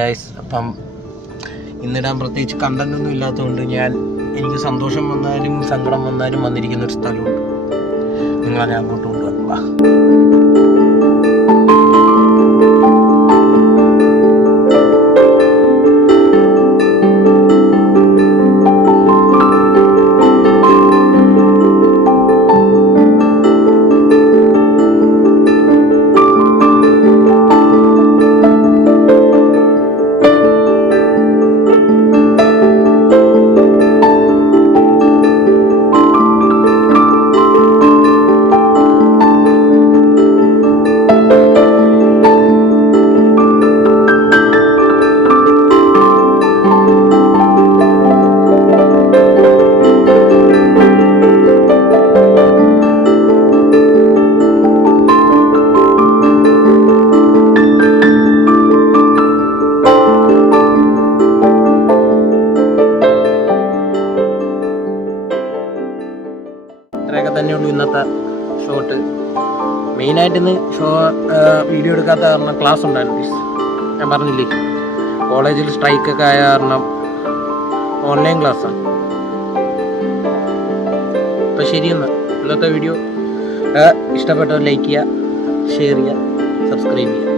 അപ്പം ഇന്നിടാൻ പ്രത്യേകിച്ച് കണ്ടന്റ് ഒന്നും ഇല്ലാത്തതുകൊണ്ട് എനിക്ക് സന്തോഷം വന്നാലും സങ്കടം വന്നാലും വന്നിരിക്കുന്ന ഒരു സ്ഥലമുണ്ട്. നിങ്ങളെ ഞാൻ അങ്ങോട്ട് കൊണ്ടുപോകാം. ഇത്രയൊക്കെ തന്നെയുള്ളൂ ഇന്നത്തെ ഷോട്ട്. മെയിനായിട്ട് ഇന്ന് വീഡിയോ എടുക്കാത്ത കാരണം ക്ലാസ് ഉണ്ടായിരുന്നു. ഞാൻ പറഞ്ഞില്ലേ, കോളേജിൽ സ്ട്രൈക്കൊക്കെ ആയ കാരണം ഓൺലൈൻ ക്ലാസ്സാണ്. അപ്പോൾ ശരിയെന്നാൽ ഇന്നത്തെ വീഡിയോ ഇഷ്ടപ്പെട്ടവർ ലൈക്ക് ചെയ്യുക, ഷെയർ ചെയ്യുക, സബ്സ്ക്രൈബ് ചെയ്യുക.